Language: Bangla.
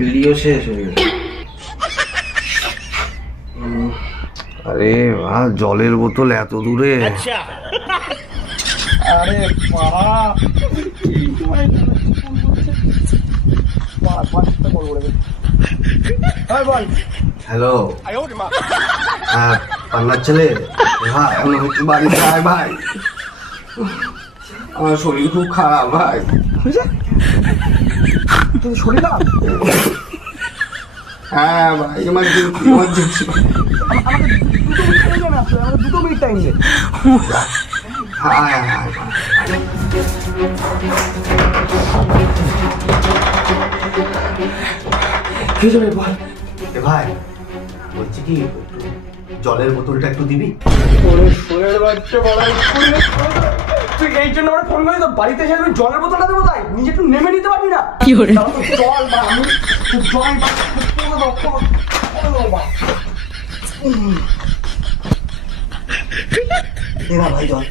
ভিডিও শেষ হয়ে গেছে। আরে বাহ, জলের বোতল এত দূরে। আরে বাবা হ্যালো, হ্যাঁ পান্নার ছেলে, ভাই আমি একটু বাড়িতে আয় ভাই, আমার শরীর খুব খারাপ ভাই। তোর শরীর খারাপ? হ্যাঁ ভাই, ইমার্জেন্সি। আমাকে 2 মিনিট টাইম দে। হ্যাঁ হ্যাঁ ভাই, বলছি কি জলের বোতলটা একটু দিবি? তুই এই জন্য আমার ফোন করে তো বাড়িতে এসে আমি জলের বোতলটা দেবো, তাই নিজে একটু নেমে নিতে পারবি না? কি করে জল বা আমি জল ভাই জল